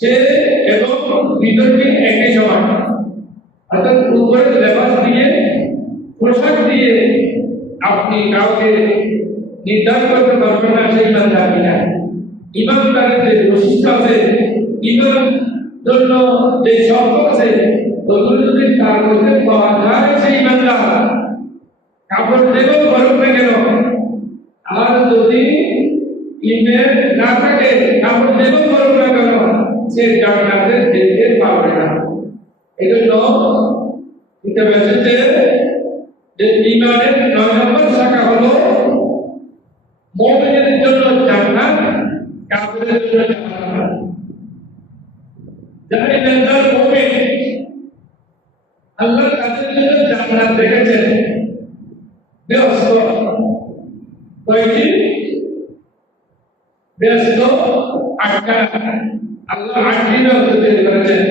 সে এবং বিতর্কে একই সমান অর্থাৎ উপরে লেবাস দিয়ে পোশাক দিয়ে আপনি কাউকে নির্ধারণ করতে পারবেন না সেই ইমানদার কিনা। ইমানদারের যে বৈশিষ্ট্য আছে, ইমান জন্য যে শর্ত আছে, ওগুলো যদি তার মধ্যে পাওয়া যায় সেই ইমানদার। কাপড় দেবেও বরফ না কেন, আর যদি ইমেল না থাকে কাপড় দেবেও বরফ না কেন, সে জান্নাতে যেতে পারবে না। এই জন্য এটা বলছে যে ইমানের ৯ নম্বর শাখা হলো মুমিনের জন্য জান্নাত, কাফিরের জন্য জাহান্নাম। যারা ইমানদার মুমিন আল্লাহ তাদের জন্য জান্নাত রেখেছেন ব্যস্ত কয়েকটি ব্যস্ত ৮টা আল্লাহ ৮টি ব্যস্ত তৈরি করেছেন।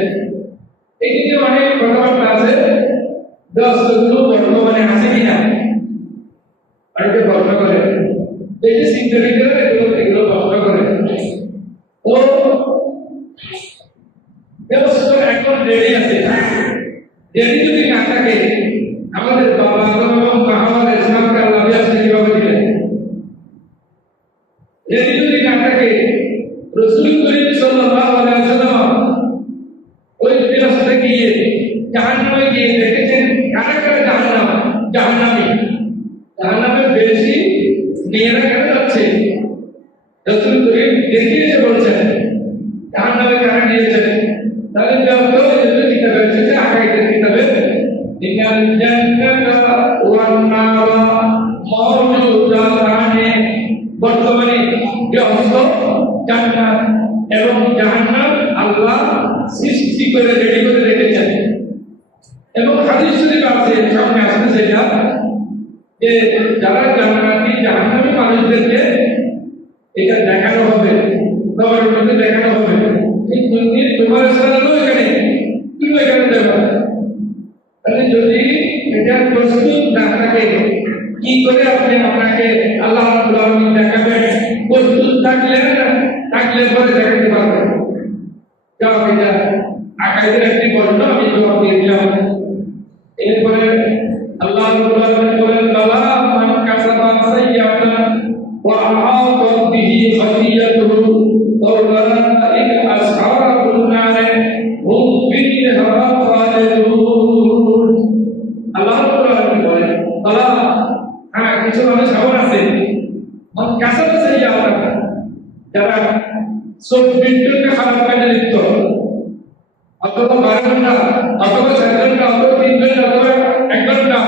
এদিকে অনেক কথাবার্তা আছে, ব্যস্তগুলো বর্তমানে আছে কিনা অনেকে প্রশ্ন করে, এই যে সিন্ডিকেটরা এগুলো প্রশ্ন করে। ও ব্যস্ত এখন রেডি আছে, রেডি যদি না থাকে আমাদের বাবা আদম এবং মুহাম্মদ ইসলামকে আল্লাহ ব্যস্ত কিভাবে দিলেন? রেডি যদি না থাকে রাসূল করিম সাল্লাল্লাহু আলাইহি ওয়াসাল্লাম ওই ব্যস্তে গিয়ে জাহান্নামে গিয়ে দেখেছেন কারা কারা জাহান্নামে বেশি মেয়েরা কেন যাচ্ছে? রাসূল করিম দেখিয়েছে বলছেন জাহান্নামে কারা গিয়েছেন। তাহলে কিতাবে এসেছে আকাইদের কিতাবে ইন্নাল জান্নাতা ওয়ান নারা মাওজুদাতানে, বর্তমানে ব্যস্ত জান্নাত এবং জাহান্নাম আল্লাহ সৃষ্টি করে রেডি করে রেখেছেন। এবং হাদিস শরীফ আছে, সামনে আসছে সেটা, যে যারা জান্নাতি জাহান্নামী মানুষদেরকে এটা দেখানো হবে, কবরের মধ্যে দেখানো হবে। এই দুনিয়ার তোমার সারানো এখানে, তুমি এখানে দেবা। তাহলে যদি এটা প্রস্তুত না থাকে, কি করে আপনি আপনাকে আল্লাহ রাব্বুল আলামিন দেখাবেন? প্রস্তুত থাকলে পরে দেখাতে পারবেন। যাও এটা আকাইদের একটি প্রশ্ন, আমি জবাব দিয়ে দিলাম। এরপরে আল্লাহ রাব্বুল আলামিন বলেন বালা মান কাসাবা সাইয়্যাতান ওয়া আ'আতা বিহি খাতিয়াতুহু ফাউলাইকা আসহাবুন নার হুম ফিহা খালিদুন। আল্লাহ রাব্বুল আলামিন বলেন বালা, হ্যাঁ কিছু মানুষ এমন আছে মান কাসাবা সাইয়্যাতান, যারা ২৪ ঘন্টা খারাপ কাজে লিপ্ত, অথবা ১২ ঘন্টা, অথবা ৪ ঘন্টা, অথবা ৩ ঘন্টা, অথবা ১ ঘন্টা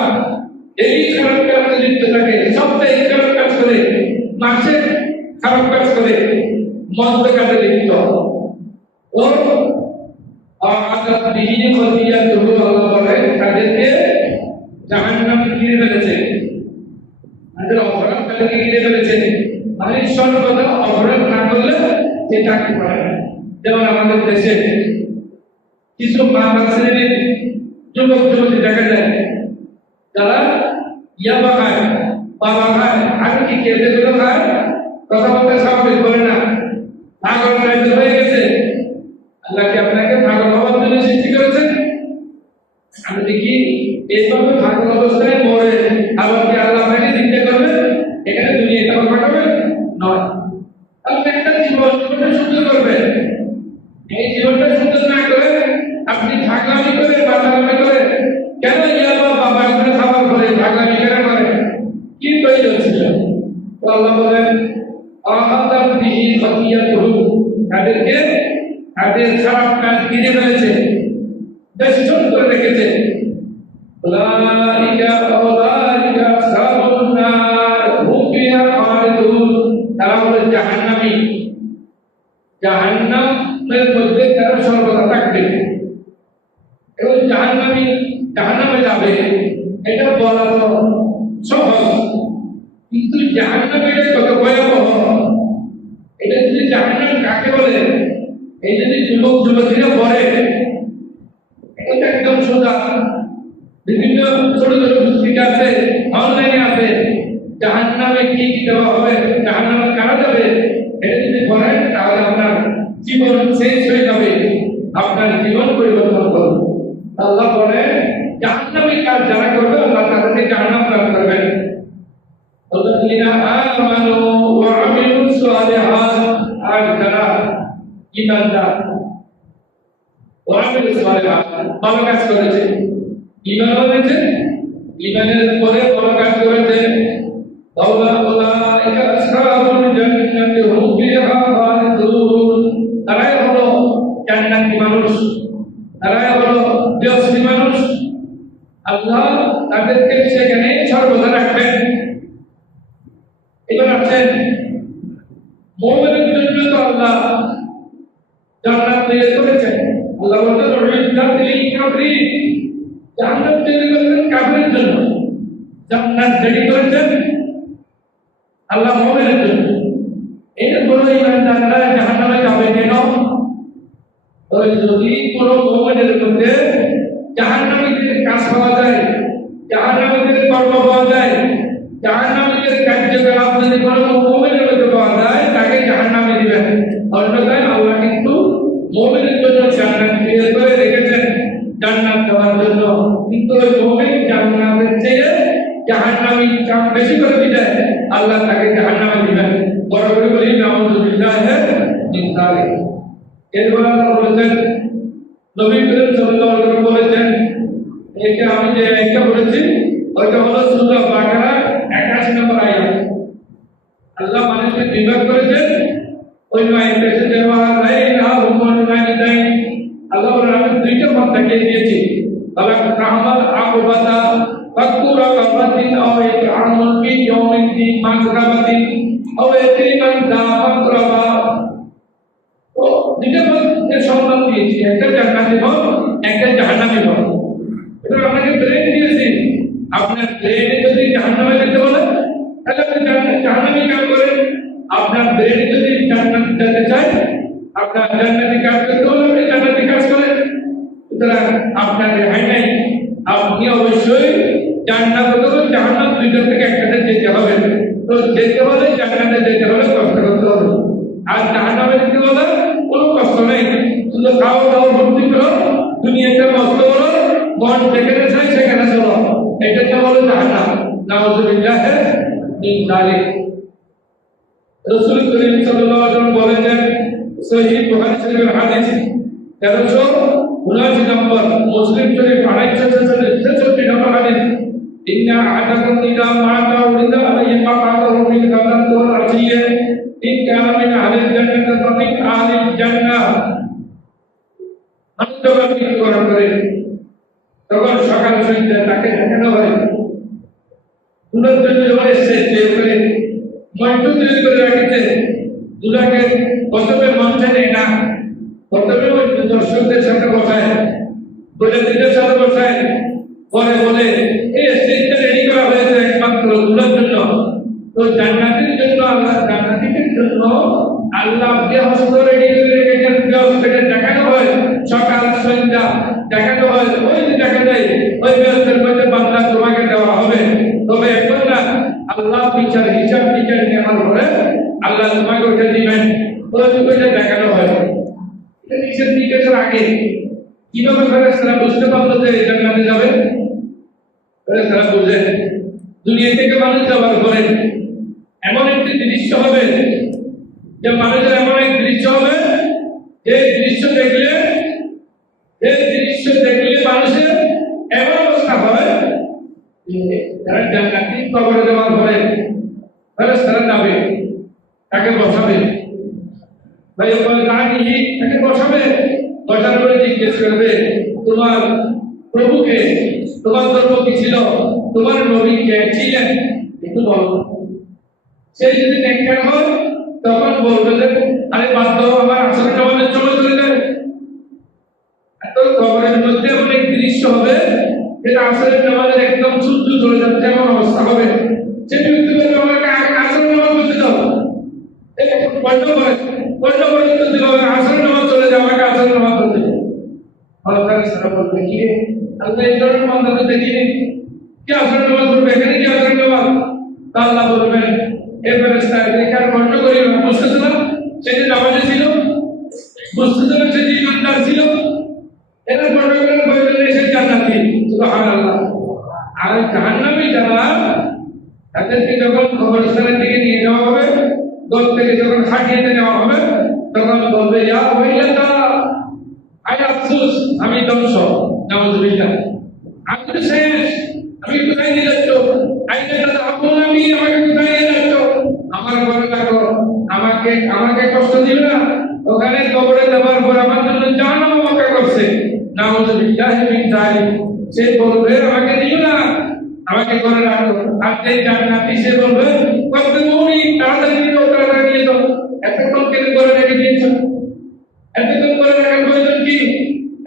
এই খারাপ কাজে লিপ্ত থাকে, সপ্তাহে খারাপ কাজ করে, মাসে খারাপ কাজ করে, মন্দ কাজে লিপ্ত, ও আযাব বিহি খাতিয়াতুহু, আল্লাহ বলে তাদেরকে জাহান্নামে ঘিরে ফেলেছে, তাদের অপরাধ তাদেরকে ঘিরে ফেলেছে। মানে সর্বদা অপরাধ না করলে সে চাকরি পায় না। যেমন আমাদের দেশে কিছু মাদা শ্রেণীর যুবক যুবতী দেখা যায় যারা ইয়াবা খায়, বাবা খায়, আর কি কেটে গুলো খায়, কথা বলতে স্বাভাবিক বলে না, পাগল রাজ্য হয়ে গেছে। আল্লাহ কি আপনাকে পাগল হওয়ার জন্য সৃষ্টি করেছেন? আমি দেখি এইভাবে পাগল অবস্থায় মরে, আবার কি আল্লাহ আপনাকে দিতে করবে? এখানে দুনিয়াতে আবার পাঠাবে নয়। আপনি একটা জীবনটা সুন্দর করবেন, এই জীবনটা সুন্দর না করে আপনি ভাগলামি করে বাদামি করে কেন ইয়াবা বাবা করে খাবার করে ভাগলামি কেন করে? কি প্রয়োজন ছিল? তো আল্লাহ বলেন আহাদার বিহি খাতিয়াতুহু, তাদেরকে তাদের খারাপ কাজ ঘিরে রয়েছে, বেষ্টন করে রেখেছে। উলাইকা আসহাবুন নার হুম ফিহা খালিদুন, তারা হলো জাহান্নামী, জাহান্নামের মধ্যে তারা সর্বদা থাকবে। এবং জাহান্নামে যাবে এটা বলা তো সহজ, কিন্তু জাহান্নামে কত ভয়াবহ, এটা যদি জাহান্নাম কাকে বলে, এই যদি যুবক যুবতীরা পড়ে, এটা একদম সোজা। বিভিন্ন ছোট ছোট পুস্তিকা আছে, অনলাইনে আছে, জাহান্নামে কি কি দেওয়া হবে, জাহান্নামে কারা যাবে, এটা যদি পড়েন তাহলে আপনার জীবন শেষ হয়ে যাবে, আপনার জীবন পরিবর্তন করবে। আল্লাহ বলেন দান করবেন। আল্লাযীনা আমানু ওয়া আমিলুস সালিহাত, আর যারা ঈমানদার ওয়া আমিলুস সালিহাত ভালো কাজ করেছে, ঈমান এনেছে, ঈমানের পরে ভালো কাজ করেছে, উলাইকা আসহাবুল জান্নাতি হুম ফিহা খালিদুন, তারাই হলো জান্নাতি মানুষ, তারাই হলো বিশ্বস্ত মানুষ। আল্লাহ তাদেরকে সেখানে সর্বদা রাখবেন। এবার আছেন মুমিনের জন্য তো আল্লাহ জান্নাত তৈরি করেছেন। আল্লাহ বলেন উইদ্দাত লিল কাফিরিন, জান্নাত তৈরি করেছেন কাফিরদের জন্য, জান্নাত তৈরি করেছেন আল্লাহ মুমিনের জন্য। এটা বড় ইমানদাররা জাহান্নামে যাবে কেন? ওই যদি কোনো মুমিনের মধ্যে জাহান্নামীদের কাজ পাওয়া যায়, জাহান্নামীদের কর্ম পাওয়া যায়, জাহান্নামীদের কার্যকলাপ যদি কোনো মুমিনের মধ্যে পাওয়া যায়, তাকে জাহান্নামে দিবেন। অন্যথায় আল্লাহ কিন্তু মুমিনের জন্য জান্নাত তৈরি করে রেখেছেন, জান্নাত দেওয়ার জন্য। কিন্তু ওই মুমিন জান্নাতের চেয়ে জাহান্নামী কাম বেশি করে দিলে আল্লাহ তাকে জাহান্নামে দিবেন। বড় করে বলি নাউযুবিল্লাহি মিন যালিক। এরপর আল্লাহ বলেছেন, নবী করিম সাল্লাল্লাহু আলাইহি ওয়াসাল্লাম বলেছেন, এটা আমি যে আয়াতটা বলেছি ওটা হলো সূরা বাকারা 81 নম্বর আয়াত। আল্লাহ মানুষকে বিভাগ করেছেন ওই আয়াতে যে ওয়ালাইনা হুমুল নাইদাইন। আল্লাহ আমি দুইটা পথ দেখিয়ে দিয়েছি, আল্লাহ রাহমাল আকুবাতা ফাকুরা কাফাতিন আও ইতআমুল ফি ইয়াউমিন ফি মাসরাবাতিন আও ইয়াতিমান দা ফাকরাবা। তো দুইটা পথের সন্ধান দিয়েছি, একটা জান্নাতি পথ, একটা জাহান্নামী পথ। এটা আপনাকে ব্রেন দিয়েছি, আপনার ব্রেনে যদি জাহান্নামে যেতে বলে তাহলে আপনি জাহান্নামী কাজ করেন, আপনার ব্রেন যদি জান্নাতে যেতে চায় আপনার জান্নাতি কাজ করতে হলে আপনি জান্নাতি কাজ করেন। সুতরাং আপনার রেহাই নাই, আপনি অবশ্যই জান্নাত অথবা জাহান্নাম দুইটা থেকে একটাতে যেতে হবে। তো যেতে হলে জান্নাতে যেতে হলে কষ্ট করতে হবে, আর জাহান্নামে যেতে হলে কোনো কষ্ট নেই, শুধু খাও দাও ভর্তি করো, দুনিয়াতে মস্ত করো, মন যেখানে চাই সেখানে চলো, এটাকে বলে জাহান্নাম। নাউযুবিল্লাহি মিন যালিক। রাসূল করিম সাল্লাল্লাহু আলাইহি ওয়াসাল্লাম বলেছেন, সহিহ বুখারী শরীফের হাদিস 1379 নম্বর, মুসলিম শরীফ 266 নম্বর হাদিস, ইন্না আহাদাকুম ইযা মাতা উরিদা আলাইহি মাকাতাহু মিন গাদান ওয়া আসিয়া ইন কানা মিন আহলিল জান্নাতি ওয়া মিন আহলিল জান্নাহ। মানুষ যখন মৃত্যুবরণ করে তখন সকাল সন্ধ্যা তাকে দেখানো হয়, দুলার জন্য যখন স্টেজ তৈরি করে মঞ্চ তৈরি করে রাখিতে, দুলাকে প্রথমে মঞ্চে নেয় না, প্রথমে ওই দর্শকদের সাথে বসায়, দলীয়দের সাথে বসায়, পরে বলে এই স্টেজটা রেডি করা হয়েছে একমাত্র দুলার জন্য। তো জান্নাতের জন্য আল্লাহ, জান্নাতীদের জন্য আল্লাহ ব্যবস্থ রেডি করে রেখেছেন, ব্যবস্থাকে দেখানো হয় সকাল সন্ধ্যা, দেখানো হয়, ওই যে দেখা যায় ওই ব্যবস্থার মধ্যে বান্দা তোমাকে দেওয়া হবে। তবে এখন না, আল্লাহ বিচার হিসাব বিচার নেওয়ার পরে আল্লাহ তোমাকে ওটা দিবেন, ওইটা দেখানো হয়। এটা নিজের নিকেশের আগে কিভাবে ফেরেশতারা বুঝতে পারলো যে জান্নাতে যাবে? ফেরেশতারা বুঝে দুনিয়া থেকে মানুষ যাওয়ার পরে এমন একটি দৃশ্য হবে, যে মানুষের এমন এক দৃশ্য হবে, যে দৃশ্য দেখলে মানুষের এমন অবস্থা হয়, যারা জান্নাতি কবরে যাওয়ার পরে ফেরেশতারা যাবে, তাকে বসাবে, ভাই ওই রানীহি তাকে বসাবে, বসার পরে জিজ্ঞেস করবে তোমার প্রভুকে, তোমার ধর্ম কি ছিল, তোমার নবী কে ছিলেন একটু বলো। সেই যদি নেককার হয় তখন বলবে যে আরে বাদ দাও, আমার আসলে নামাজে চলে যায়। এত কবরের মধ্যে অনেক দৃশ্য হবে যেটা আসলে নামাজের একদম সূর্য চলে যাচ্ছে এমন অবস্থা হবে। সে ব্যক্তি বলবে আমাকে আগে আসলে নামাজ পড়তে দাও, এখন বন্ধ পর্যন্ত দিবে, আসলে নামাজ চলে যাবে, আমাকে আসলে নামাজ পড়তে দাও। আল্লাহ সারা বলবে কি রে, আল্লাহ এই ধরনের বান্দাদের দেখিনি, কি আসলে নামাজ পড়বে, এখানে কি আসলে নামাজ? আল্লাহ বলবেন এ ফেরেশতা এখানে বন্ধ করি, বুঝতেছ না সে যে নামাজে ছিল, বুঝতেছ না সে যে ইমানদার ছিল, এরা বন্ধ করার প্রয়োজন নেই, সে জান্নাতি। সুবহানাল্লাহ। আর জাহান্নামী যারা তাদেরকে যখন কবরস্থানের দিকে নিয়ে যাওয়া হবে, দল থেকে যখন খাটিয়ে নেওয়া হবে, তখন বলবে ইয়া ওয়াইলাতা, আয় আফসোস, আমি ধ্বংস, নাউযুবিল্লাহ, আমি তো শেষ, আমি কোথায় নিয়ে যাচ্ছ, আইনাতা আপন, আমি আমাকে কোথায় নিয়ে যাচ্ছ, আমার ঘরে রাখো, আমাকে কষ্ট দিবে না, ওখানে কবরে দেওয়ার পর আমার জন্য জাহান্নাম অপেক্ষা করছে, নাউযুবিল্লাহ মিন যালিক। সে বলবে আমাকে দিও না, আমাকে ঘরে রাখো। আর সেই জান্নাতি সে বলবে কত মুমিন, তাড়াতাড়ি নিয়ে যাও, তাড়াতাড়ি নিয়ে যাও, এতক্ষণ কেন ঘরে রেখে দিয়েছো, এতক্ষণ ঘরে রাখার প্রয়োজন কি,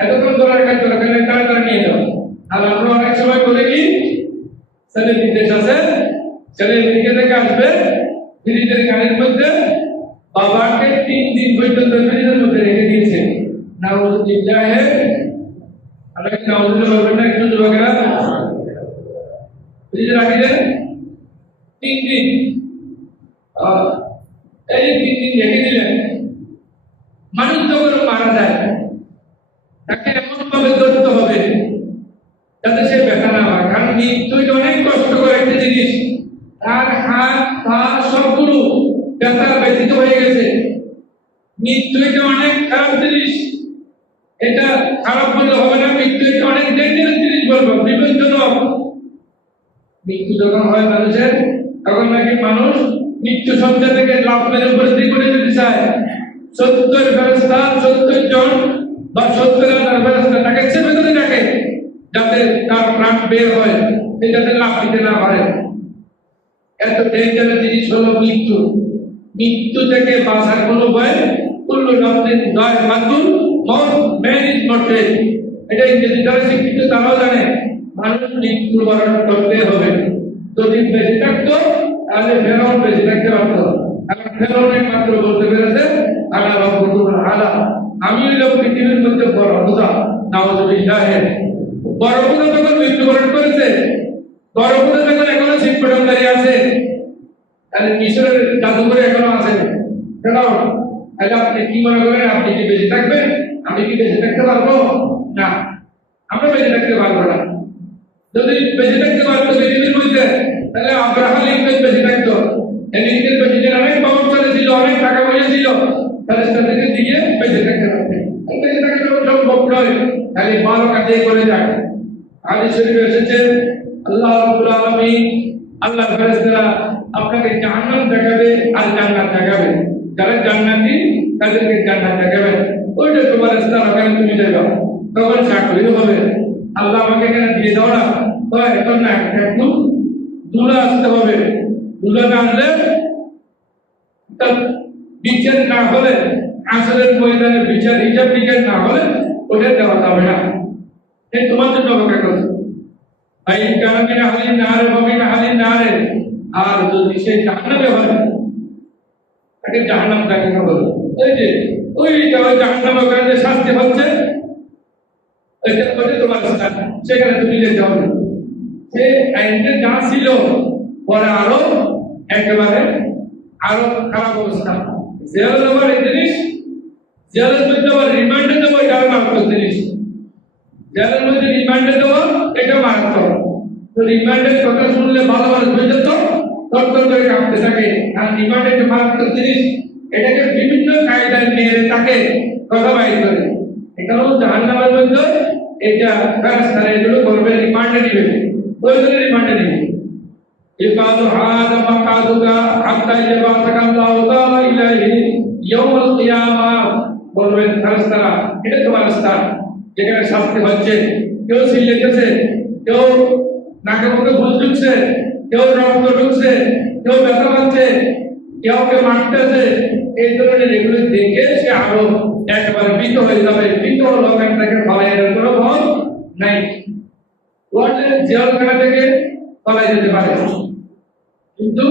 এতক্ষণ ঘরে রাখার দরকার নেই, তাড়াতাড়ি নিয়ে যাও। আর আমরা অনেক সময় বলে কি, ছেলে বিদেশ আছে, ছেলে দিকে থেকে আসবে, ফ্রিজের গাড়ির মধ্যে বাবাকে 3 দিন পর্যন্ত ফ্রিজের মধ্যে রেখে দিয়েছে, নাউযুবিল্লাহ। আমরা কি নাউযুবিল্লাহ বলবেন না? একটু যুবকেরা ফ্রিজে রাখি দেন 3 দিন, এই 3 দিন রেখে দিলেন। মানুষ যখন মারা যায় তাকে এমন ভাবে ধরতে হবে যাতে সে ব্যথা না হয়, কারণ মৃত্যু অনেক কষ্টকর একটা জিনিস, তার হাত পা সবগুলো ব্যথা ব্যথিত হয়ে গেছে। মৃত্যু এটা অনেক খারাপ জিনিস, এটা খারাপ বললে হবে না, মৃত্যু এটা অনেক ডেঞ্জারাস জিনিস বলবো, বিপজ্জনক। মৃত্যু যখন হয় মানুষের, তখন নাকি মানুষ মৃত্যু সজ্জা থেকে লাফ মেরে উপরে দিকে উঠে যেতে চায়। 70 ফেরেশতা, 70 জন বা 70,000 ফেরেশতা তাকে চেপে ধরে রাখে যাতে তার প্রাণ বের হয়, সে যাতে লাফ দিতে না পারে। এত ডেঞ্জারাস জিনিস হলো মৃত্যু। মৃত্যু থেকে বাঁচার কোনো উপায়, কুল্লু নাফসিন যায়কাতুল মউত, ম্যান ইজ নট ডেড, এটা ইংরেজি যারা শিক্ষিত তারাও জানে, মানুষ মৃত্যুবরণ করতে হবে। যদি বেঁচে থাকতো তাহলে ফেরাউন বেঁচে থাকতে পারতো, কারণ ফেরাউন মাত্র বলতে পেরেছে আনা রাব্বুকুল আলা, আমি হলাম পৃথিবীর মধ্যে বড় খোদা, নাউযুবিল্লাহ। বড় খোদা যখন মৃত্যুবরণ করেছে, বড় খোদা যখন এখনো শিবপটন দাঁড়িয়ে আছে, তাহলে মিশরের জাদুঘরে এখনো আছে ফেরাউন, তাহলে আপনি কি মনে করেন আপনি কি বেঁচে থাকবেন? আমি কি বেঁচে থাকতে পারবো না? আমরা বেঁচে থাকতে পারবো না। যদি বেঁচে থাকতে পারতো পৃথিবীর মধ্যে, তাহলে আব্রাহাম লিঙ্কন বেঁচে থাকতো। লিঙ্কন বেঁচে ছিলেন, অনেক ক্ষমতা ছিল, অনেক টাকা পয়সা ছিল, তাহলে তাদেরকে দিয়ে বেঁচে থাকতে পারতেন। বেঁচে থাকতে সম্ভব নয়, খালি ভালো কাজে করে যায়। হাদিস শরীফে এসেছে আল্লাহ রাব্বুল আলামিন, আল্লাহর ফেরেশতারা আপনাকে জাহান্নাম দেখাবে আর জান্নাত দেখাবে, যারা জান্নাতি তাদেরকে জান্নাত দেখাবে, ওইটা তোমার স্থান, ওখানে তুমি যাবে, তখন চাকরি হবে। আল্লাহ আমাকে এখানে দিয়ে দাও না, তো এখন না, একটু দূরে আসতে হবে, দূরে না আনলে বিচার না হলে, আসলের ময়দানে বিচার হিসাব টিকেট না হলে ওটা দেওয়া যাবে না। এই তোমার জন্য অপেক্ষা করছে ভাই, কারণ হালি না রে বাবি হালি না রে, আর যদি সে জাহান্নামে হয় তাকে জাহান্নাম দেখানো হলো, এই যে ওইটা ওই জাহান্নাম, ওখানে যে শাস্তি হচ্ছে ওইটা তোমার স্থান, সেখানে তুমি যেতে হবে। সে আইনটা যা ছিল পরে আরো একেবারে আরো খারাপ অবস্থা। জেলে দেওয়ার এই জিনিস, জেলের মধ্যে আবার রিমান্ডে দেবো, এটা মারাত্মক জিনিস। জেলের মধ্যে রিমান্ডে দেওয়া এটা মারাত্মক। তো রিমান্ডের কথা শুনলে ভালো ভালো হয়ে যেত, তত্তর করে কাঁপতে থাকে, আর রিমান্ড একটা মারাত্মক জিনিস, এটাকে বিভিন্ন কায়দায় নিয়ে তাকে কথা বাইর করে। এখানেও জাহান্নামের মধ্যে এটা ফেরেশতারা এগুলো করবে, রিমান্ডে নিবে, প্রয়োজনে রিমান্ডে নিবে। ইকালু হাদা মাকাদুকা হাত্তা ইয়াবাতাকা আল্লাহু তাআলা ইলাইহি ইয়াউমুল কিয়ামাহ, বলবেন ফেরেশতারা এটা তোমার স্থান, যেখানে শাস্তি হচ্ছে। কেউ সিল লেগেছে, কেউ নাকে মুখে ভুল ঢুকছে, কেউ রক্ত ঢুকছে, কেউ ব্যথা পাচ্ছে, কেউকে মারতেছে, এই ধরনের এগুলো দেখে সে আরো একেবারে ভীত হয়ে যাবে। ভীত হলো তাকে ফলাই এর কোনো ভয় নাই, ওয়ার্ডের জেলখানা থেকে ফলাই যেতে পারে, কিন্তু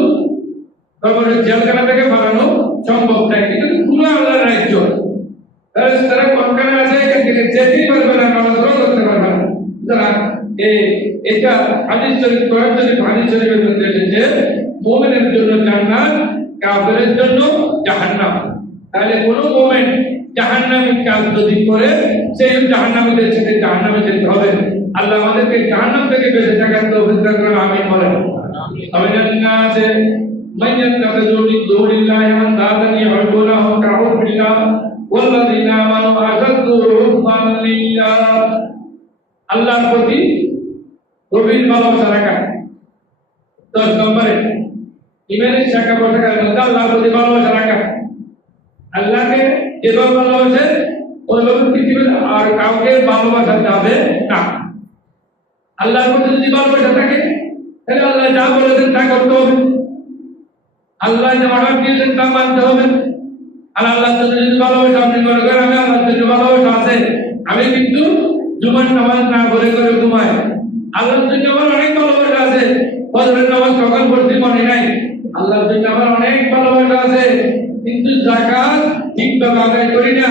কবরের জেলখানা থেকে ফলানো সম্ভব নয়। কিন্তু পুরো আল্লাহর রাজ্য, তারা কোনখানে আছে এখান থেকে যেতেই পারবে না, নড়াচড়া করতে পারবে না। সুতরাং এটা হাদিস শরীফ, কোরআন শরীফ, হাদিস শরীফের মধ্যে এসেছে মুমিনের জন্য জান্নাত, কাফেরের জন্য জাহান্নাম। তাহলে কোনো মুমিন জাহান্নামী কাজ যদি করে সেই জাহান্নামে যেতে, জাহান্নামে যেতে হবে। আল্লাহ আমাদেরকে জাহান্নাম থেকে বেঁচে থাকার তৌফিক দান করুন, আমিন বলেন। ومن الناس من يتخذ من دون الله أندادا يعبدونهم كحب الله والذين آمنوا أشد حبا لله আল্লাহর প্রতি গভীর ভালোবাসা রাখা। 10 নম্বরে ইমানের শাখা প্রশাখার মধ্যে আল্লাহর প্রতি ভালোবাসা রাখা। আল্লাহকে যেভাবে ভালোবাসে ওইভাবে পৃথিবীর আর কাউকে ভালোবাসা যাবে না। আল্লাহর প্রতি যদি ভালোবাসা থাকে তাহলে আল্লাহ যা বলেছেন তা করতে হবে, আল্লাহ যা অর্ডার দিয়েছেন তা মানতে হবে। আর আল্লাহর প্রতি যদি ভালোবাসা আপনি মনে করেন আমি আল্লাহর প্রতি ভালোবাসা আছে, আমি কিন্তু জুমার নামাজ না করে করে ঘুমাই, আল্লাহর জন্য আমার অনেক ভালোবাসা আছে, ফজরের নামাজ সকাল পড়তে মনে নাই, আল্লাহর জন্য আমার অনেক ভালোবাসা আছে, কিন্তু যাকাত ঠিকভাবে আদায় করি না,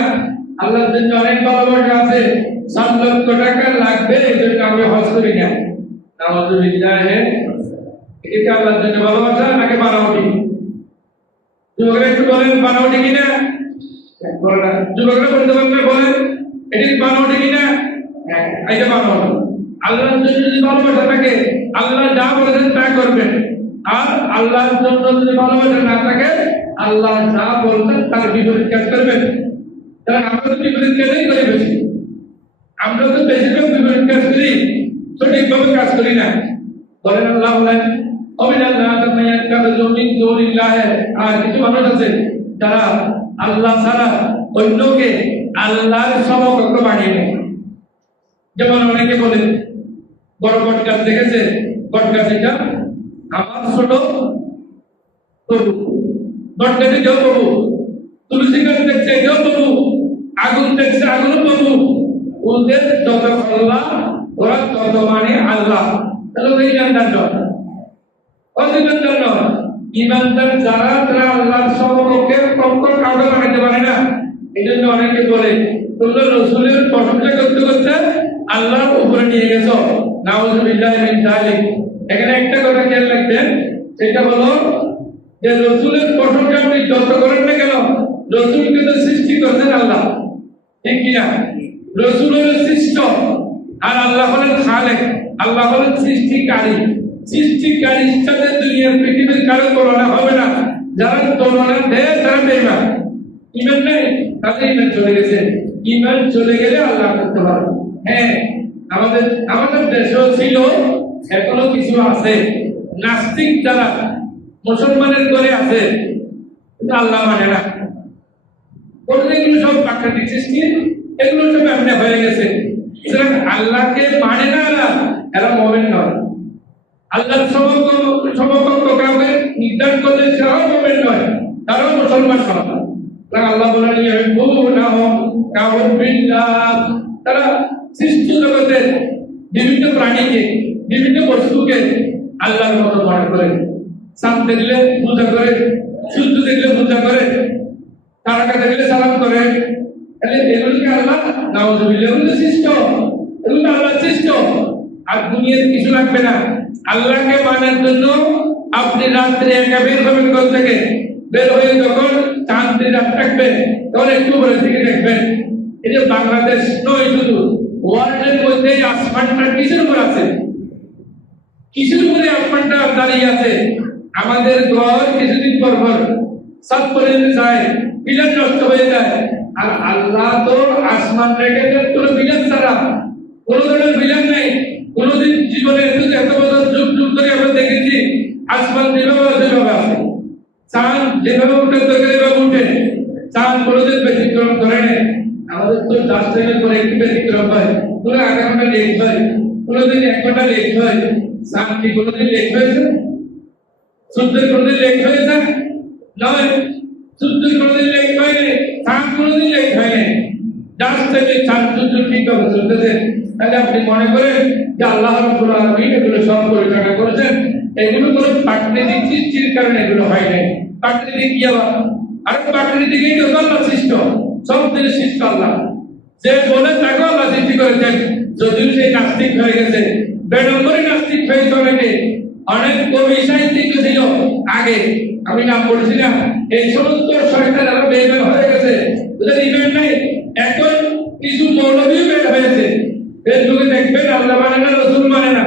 আল্লাহর জন্য অনেক ভালোবাসা আছে, 7 লক্ষ টাকা লাগবে এই জন্য আমি হজ করি না। নাউযুবিল্লাহ। এটা আল্লাহর জন্য ভালোবাসা নাকি বানাওটি? যুবকরা একটু বলেন বানাওটি কিনা? বলেন না। যুবকরা বলতে পারবে বলেন এটি বানাওটি কিনা? হ্যাঁ, এটা বানাওটি। আল্লাহর জন্য যদি ভালোবাসা থাকে আল্লাহ যা বলেছেন তা করবেন, আর আল্লাহর জন্য যদি ভালোবাসা না থাকে আল্লাহ যা বলছেন তার বিপরীত কাজ করবেন। তাহলে আমরা তো বিপরীত কাজই করি বেশি, আমরা তো বেশিরভাগ বিপরীত কাজ করি, সঠিকভাবে কাজ করি না। বলেন আল্লাহ বলেন আর কিছু মানুষ আছে যারা আল্লাহ ছাড়া অন্যকে আল্লাহর সমকক্ষ বানিয়ে নেয়। যেমন অনেকে বলে বড় বট গাছ দেখেছে, বট গাছ এটা আমার ছোট প্রভু, বট গাছে কেউ প্রভু, তুলসী গাছ দেখছে কেউ প্রভু, আগুন দেখছে আগুন প্রভু, ওদের যত আল্লাহ ওরা তত মানে আল্লাহ। তাহলে ইমানদার নয়, অইমানদার নয়। ইমানদার যারা তারা আল্লাহর সমকক্ষে কখনো কাউকে বানাতে পারে না। এই জন্য অনেকে বলে তোমরা রসুলের প্রশংসা করতে করতে আল্লাহর উপরে নিয়ে গেছো, নাউযুবিল্লাহ মিন যালিক। এখানে একটা কথা খেয়াল রাখবেন, সেটা হলো যে রসুলের প্রশংসা আপনি যত করেন না কেন, রসুলকে তো সৃষ্টি করেছেন আল্লাহ, ঠিক কিনা? রসুল হলেন সৃষ্ট আর আল্লাহ হলেন খালেক, আল্লাহ হলেন সৃষ্টিকারী। সৃষ্টিকারীর সাথে দুনিয়ার পৃথিবীর কারো তুলনা হবে না। যারা তুলনা দেয় তারা বেঈমান। ঈমান নেই তাদের ঈমান চলে গেছে। ঈমান চলে গেলে আল্লাহ করতে পারবে। হ্যাঁ, আমাদের দেশেও ছিল, এখনো কিছু আছে নাস্তিক যারা মুসলমানের ঘরে আছে, কিন্তু আল্লাহ মানে না। এগুলো সব প্রাকৃতিক সৃষ্টি, এগুলো সব এমনি হয়ে গেছে। সুতরাং আল্লাহকে মানে না এরা মুমিন নয়। আল্লাহর সমকক্ষ কাউকে নির্ধারণ করলে সেরাও মুমিন নয়, তারাও মুসলমান নয়। আল্লাহ বলেন ইউহিব্বুনাহুম কাহুব্বিল্লাহ। তারা সৃষ্টি জগতের বিভিন্ন প্রাণীকে, বিভিন্ন বস্তুকে আল্লাহর মতো মনে করে। চাঁদ দেখলে পূজা করে, সূর্য দেখলে পূজা করে, তারকা দেখলে সালাম করে। তাহলে এগুলোকে আল্লাহ নাউযুবিল্লাহ, এগুলো সৃষ্ট, এগুলো আল্লাহ সৃষ্ট। আর দুনিয়ার কিছু লাগবে না। আল্লাহকে মানার জন্য আপনি রাত্রে একা বের হবেন ঘর থেকে, বের হয়ে যখন চাঁদের রাত থাকবে তখন একটু উপরের দিকে দেখবেন। এই যে বাংলাদেশ নয়, শুধু ওয়ার্ল্ডের মধ্যে আসমানটা কিসের উপর আছে? কিসের উপরে আসমানটা দাঁড়িয়ে আছে? আমাদের ঘর কিছুদিন পর পর সব করে যায়, পিলার নষ্ট হয়ে যায়। আর আল্লাহ তো আসমান রেখেছেন কোনো বিলান ছাড়া, কোনো ধরনের বিলান নাই। কোনদিন জীবনে এত বছর যুগ যুগ ধরে আমরা দেখেছি আসমান যেভাবে আছে, চাঁদ যেভাবে উঠে যেভাবে উঠে, চাঁদ কোনদিন ব্যতিক্রম করে নেই। আমাদের তো 10 সেকেন্ড পরে একটু ব্যতিক্রম হয়, কোনো আধা ঘন্টা লেট হয়, কোনদিন 1 ঘন্টা লেট হয়। চাঁদ কি কোনদিন লেট হয়েছে? সূর্যের কোনদিন লেট হয়েছে? নয়, সূর্যের কোনদিন লেট হয়নি, চাঁদ কোনদিন লেট হয়নি। যার থেকে চাঁদ সূর্য ঠিকভাবে চলতেছে, তাহলে আপনি মনে করেন যে আল্লাহ রাব্বুল আলামিন এগুলো সব পরিচালনা করেছেন। এগুলো কোনো প্রাকৃতিক সৃষ্টির কারণে এগুলো হয় নাই। প্রাকৃতিক কি আবার? আর প্রাকৃতিকই তো আল্লাহ সৃষ্ট, সব কিছু সৃষ্ট আল্লাহ। যে বলে তাকে আল্লাহ সৃষ্টি করেছেন। যদিও সে নাস্তিক হয়ে গেছে, বেনম্বরী নাস্তিক হয়েছে অনেকে, অনেক কবি সাহিত্যিক ছিল আগে, আমি নাম বলছি না। এই সমস্ত শয়তান যারা বেঈমান হয়ে গেছে, ওদের ঈমান নাই। এখন কিছু মৌলভী বের হয়েছে, ফেসবুকে দেখবেন আল্লাহ মানে না, রাসূল মানে না,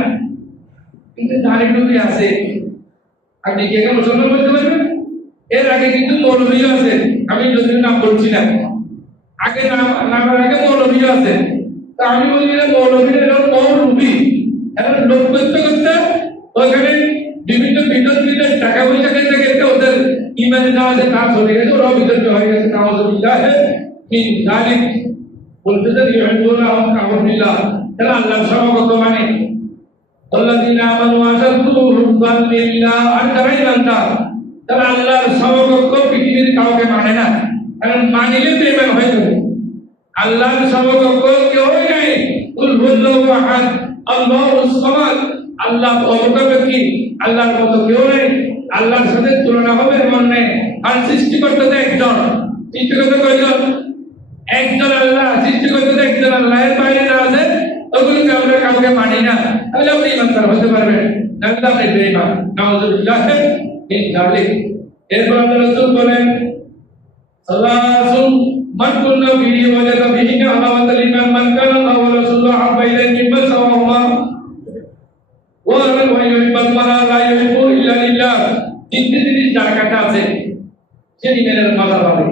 কিন্তু দাড়ি টুপি আছে, আপনি কি একে মুসলমান বলতে পারবেন? এর আগে কিন্তু মৌলভী আছে, আমি যদি নাম বলছি না, আগে নামের আগে মৌলভী আছে। তা আমি বলি মৌলভী মৌলভী এখন লোক করতে করতে ওখানে বিভিন্ন বিতর্কিত টাকা পয়সা খেতে খেতে ওদের ইমানে নামাজে কাজ চলে গেছে, ওরা বিতর্ক হয়ে গেছে। নাউযুবিল্লাহ মিন যালিক বলতে যে ইউহিব্বুনা আল্লাহ, তারা আল্লাহর সমকক্ষ মানে আল্লাযিনা আমানু আশাদ্দু হুব্বান লিল্লাহ, আর যারা ইমানদার তারা আল্লাহর সমকক্ষ পৃথিবীর কাউকে মানে না, কারণ মানিলে বেঈমান হয়ে যাবে। আল্লাহর সমকক্ষ কেউ নাই। কুল হুয়াল্লাহু আহাদ আল্লাহুস সামাদ, আল্লাহ অমুখাপেক্ষী, আল্লাহর মতো কেউ নেই, আল্লাহর সাথে তুলনা হবে এমন নেই। আর সৃষ্টিকর্তা তো একজন, সৃষ্টিকর্তা কয়জন? একজন আল্লাহ। সৃষ্টিকর্তা তো একজন আল্লাহ, এর বাইরে যা আছে ওগুলোকে আমরা কাউকে মানি না, তাহলে আপনি ইমানদার হতে পারবেন, তাহলে আপনি বেঈমান। নাউযুবিল্লাহ মিন যালিক। এরপর আল্লাহ রাসূল বলেন সাল্লাল্লাহু মান কুল্লা বিহি ওয়াজাদা বিহি আলাওয়াতাল ঈমান মান কানা আল্লাহু ওয়া রাসূলুহু আহাব্বা ইলাইহি মিম্মা সাওয়াহুমা ওয়া ইউহিব্বুল মারা লা ইউহিব্বু ইল্লা লিল্লাহ। তিনটি জিনিস যার কাছে আছে সে ঈমানের মজা পাবে।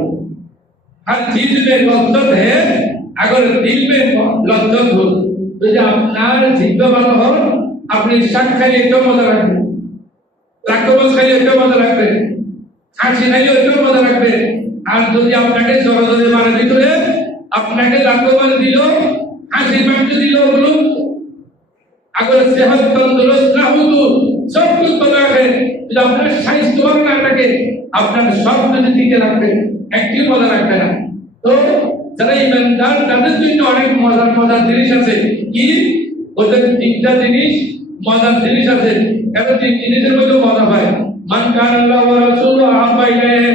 हर चीज में लज्जत है, अगर दिल में लज्जत हो, যদি আপনার জিহ্বা ভালো হয় আপনি শাক খাইলে একটু মজা রাখবেন, লাক্টোবাস খাইলে একটু মজা রাখবেন, হাসি খাইলে একটু মজা রাখবেন। আর যদি আপনাকে জড়জড়ে মারা ভিতরে আপনাকে লাক্টোবাস দিল, হাসি মাংস দিল, ওগুলো अगर सेहत तंदुरुस्त ना हो तो सब कुछ बता है। যদি আপনার স্বাস্থ্য ভালো না থাকে আপনার সব কিছু টিকে রাখবে, একটি মজা রাখবে না। তো যারা ইমানদার তাদের জন্য অনেক মজার মজার জিনিস আছে। কি? ওদের তিনটা জিনিস মজার জিনিস আছে। কারণ তিন জিনিসের মধ্যে মজা হয়। মান কান আল্লাহ ওয়া রাসূলুহু আহাব্বা ইলাইহি,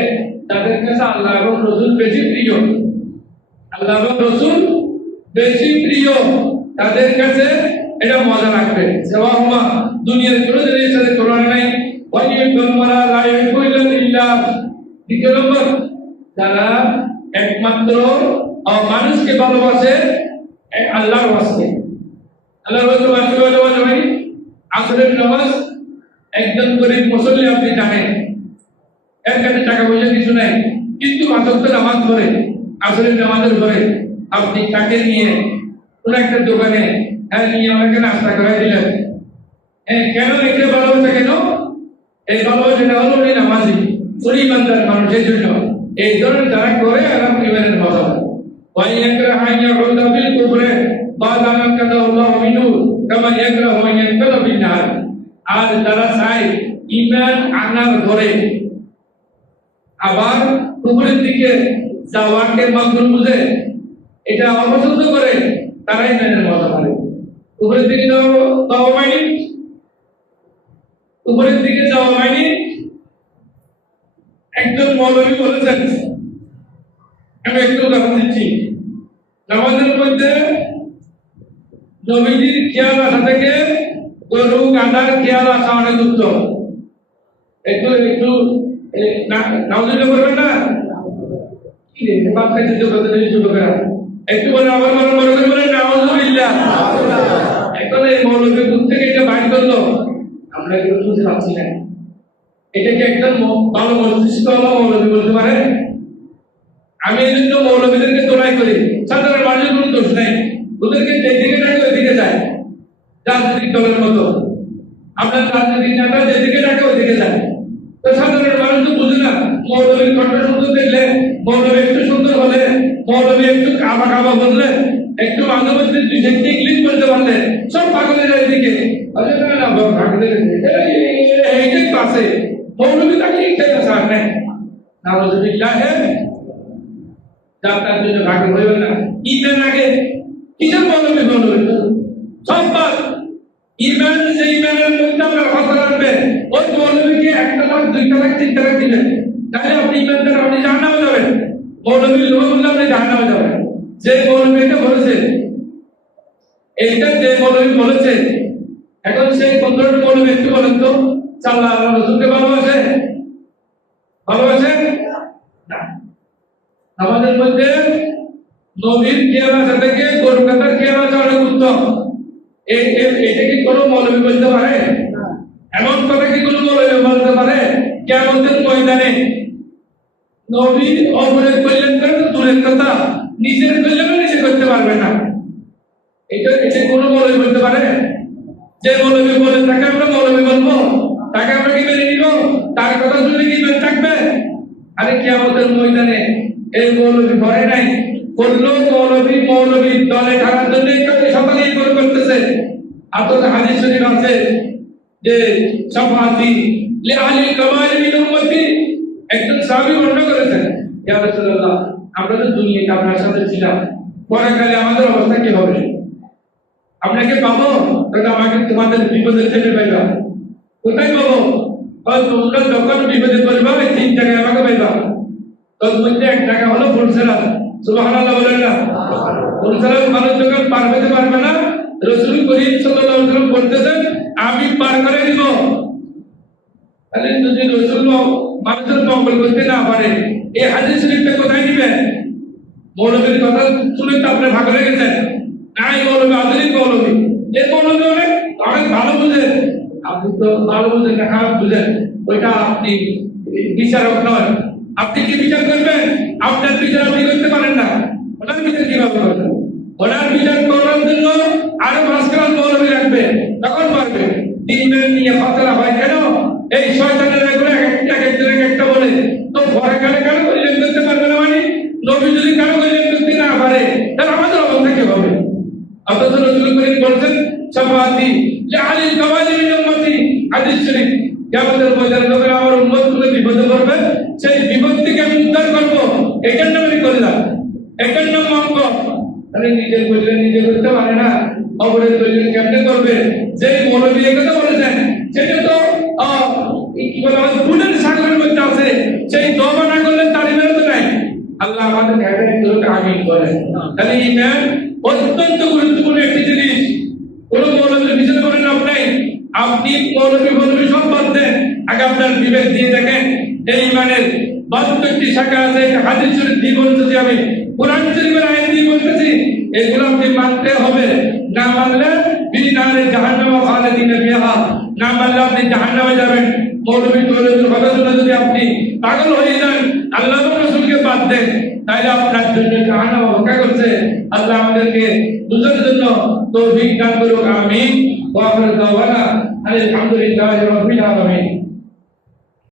তাদের কাছে আল্লাহ এবং রাসূল বেশি প্রিয়, আল্লাহ এবং রাসূল বেশি প্রিয়, তাদের কাছে এটা মজা রাখবে। সেওয়াহুমা, দুনিয়ার কোনো জিনিসের সাথে তুলনা নাই। ওয়া ইউহিব্বুল মারা লা ইউহিব্বু ইল্লা লিল্লাহ। দ্বিতীয় নম্বর, যারা একমাত্র মানুষকে ভালোবাসে আল্লাহর ওয়াস্তে। আল্লাহর ওয়াস্তে ভালোবাসে ভাই। আসরের নামাজ একজন গরীব মুসল্লি আপনি জানেন, এর কাছে টাকা পয়সা কিছু নাই, কিন্তু আসক্ত নামাজ পড়ে, আসরের নামাজের পরে আপনি তাকে নিয়ে কোন একটা দোকানে নিয়ে আমাকে নাস্তা করে দিলেন। কেন একে ভালোবাসা? কেন এই ভালোবাসাটা হলো এই নামাজি ইমানদার মানুষের জন্য। এই ধরনের যারা করে এরা ইমানের মজা হয়। ওয়া ইয়াকরাহু আন ইয়াউদা বিল কুফরি বা'দা মা কাদাল্লাহু মিনহু কামা ইয়াকরাহু আন ইয়াদখুলা ফিন নার। আর যারা চায় ঈমান আনার ধরে আবার কুফরের দিকে যাওয়াকে মাকরুহ বুঝে, এটা অপছন্দ করে, তারা ইমানের মজা পায়। কুফরের দিকে যাওয়া মানে, কুফরের দিকে যাওয়া মানে একজন মৌলবী বলেছেন, আমি একটু উদাহরণ দিচ্ছি। নামাজের মধ্যে নবীজির খেয়াল আসা থেকে গরু গাধার খেয়াল আসা অনেক উত্তম। একটু একটু নাউজুবিল্লাহ করবেন না? কি রে বাপ কাছে তো কথা নেই, যুবকেরা একটু বলে আবার মনে করে বলেন নাউজুবিল্লাহ। এখন এই মৌলবী বুক থেকে এটা বাইর করলো, আমরা এগুলো বুঝতে পারছি না। এটা কি একজন ভালো মস্তিষ্ক মৌলবী বলতে পারে? আমি এই জন্য মৌলবীদেরকে দোলাই করি, সাধারণ মানুষের কোনো দোষ নেই, ওদেরকে যেদিকে ডাকে ওইদিকে যায়, রাজনৈতিক দলের মতো। আপনার রাজনৈতিক নেতা যেদিকে ডাকে ওইদিকে যায়। তো সাধারণ মানুষ তো বুঝে না, মৌলবীর কণ্ঠ সুন্দর দেখলে, মৌলবী একটু সুন্দর হলে, মৌলবী একটু কাবা কাবা বললে, একটু মাঝে মধ্যে দুই চারটে ইংলিশ বলতে পারলে সব পাগলের দিকে এইটাই পাশে মৌলবী তাকে এইটাই আসার নেই। নাউযুবিল্লাহ, যার জন্য ভাগে হইবে না। ঈদের আগে কিসের মৌলবী সব বাদ। ঈমান যে ঈমানের মধ্যে আমরা কথা রাখবে, ওই মৌলবীকে 1 লাখ 2 লাখ 3 লাখ দিবেন, তাহলে আপনি ঈমানদার, আপনি জান্নাতে যাবেন। মৌলবীর লোভ বললে আপনি জান্নাতে যাবেন। যে মৌলবী এটা বলেছে, এইটা যে মৌলবী বলেছে, এখন সেই 15টা মৌলবী একটু বলেন তো, আল্লাহ আর রাসূলকে ভালোবাসে? ভালোবাসে না। আমাদের মধ্যে নবীর খেয়াল আসা থেকে গরু গাধার খেয়াল আসা অনেক উত্তম। এটা কি কোনো মৌলবী বলতে পারে? এমন কথা কি কোনো মৌলবী বলতে পারে? কিয়ামতের ময়দানে নবী অপরের কল্যাণ করে তো দূরের কথা, নিজের কল্যাণও নিজে করতে পারবে না। এটা কোনো মৌলবী বলতে পারে? যে মৌলবী বলে তাকে আমরা মৌলবী বলবো, তাকে আমরা কি মেনে নিব? তার কথা শুনলে কি মেনে থাকবে? আরে কিয়ামতের ময়দানে এই মৌলবী ভয় নাই, করলো মৌলবী দলে ঢাকার জন্য সকালে করে করতেছে। আপনাদের হাদিস শরীফ আছে যে শাফাআতি লিআহলিল কামাল মিন উম্মতি, একজন সাহাবী বর্ণনা করেছেন, ইয়া রাসূলুল্লাহ, আমরা তো দুনিয়াতে আপনার সাথে ছিলাম, পরকালে আমাদের অবস্থা কি হবে? আপনাকে পাবো? তখন আমাকে তোমাদের বিপদের থেকে পাইবা। কোথায় পাবো? তোমরা যখন বিপদে পড়বা ওই 3 জায়গায় আমাকে পাইবা। তোর মধ্যে এক জায়গা হলো ফুলসেরা, সুবহানাল্লাহ বলেন না? ফুলসেরা মানুষ যখন পার হতে পারবে না, রাসূল করিম সাল্লাল্লাহু আলাইহি ওয়াসাল্লাম বলতেছেন আমি পার করে দিব। তাহলে যদি রাসূল মানুষের মঙ্গল করতে না পারে, এই হাদিস শরীফটা কোথায় দিবেন? মৌলবীর কথা শুনে তো আপনি ভাগ হয়ে গেছেন। নাই মৌলবী, আধুনিক মৌলবী, এই মৌলবী অনেক ভালো বুঝেন। আপনি তো ভালো বুঝেন না, খারাপ বুঝেন, ওইটা আপনি বিচারক নয়। আপনি কি বিচার করবেন? আপনার বিচার আপনি করতে পারেন না, ওনার বিচার কিভাবে করবেন? ওনার বিচার করার জন্য আরো 5 ক্লাস মৌলবী রাখবে, তখন পারবে। দিনের নিয়ে ফাতরা হয় কেন? এই শয়তানের এগুলো একজনের একটা বলে তো পরে কালে কারো কল্যাণ করতে পারবে না। মানে নবী যদি কারো কল্যাণ করতে না পারে, তাহলে আমাদের অবস্থা কি হবে? অথচ রাসূল করিম বলেছেন শাফাআতি লিআহলিল কামাল মিন উম্মতি, হাদিস শরীফ। কিয়ামতের ময়দানে যখন আমার উম্মতগুলো বিপদে পড়বে, সেই বিপদ থেকে আমি উদ্ধার করব, এটার নাম আমি করলাম, এটার নাম মঙ্গল। তাহলে নিজের কল্যাণ নিজে করতে পারে না, অপরের কল্যাণ কেমনে করবে? যে মৌলবী এই কথা বলেছেন সেটা তো কি বলা হয়, ফুলের সাগরের মধ্যে আছে, সেই তওবা না করলে তার ইমান তো নাই। আল্লাহ আমাদের হেদায়েত করুক, আমিন বলেন। তাহলে ইমান অত্যন্ত গুরুত্বপূর্ণ একটি জিনিস। কোন মৌলবীর পিছনে পড়েন আপনি মৌলবী সব বাদ দেন, আগে আপনার বিবেক দিয়ে দেখেন এই ইমানের 72টি শাখা আছে। হাদিস শরীফ দিয়ে বলতেছি, আমি কোরআন শরীফের আয়াত দিয়ে বলতেছি, এগুলো আপনি মানতে হবে। না মানলে বিনারে জাহান্নামে খালিদিনা ফিহা, না মানলে আপনি জাহান্নামে যাবেন। মৌলবীর কথা শুনে যদি আপনি পাগল হয়ে যান, আল্লাহ এবং রাসূলকে বাদ দেন, তাহলে আপনার জন্য জাহান্নাম অপেক্ষা করছে। আল্লাহ আমাদেরকে বুঝার জন্য তৌফিক দান করুক, আমিন। ওয়া আখিরু দাওয়ানা আলহামদুলিল্লাহি রাব্বিল আলামিন।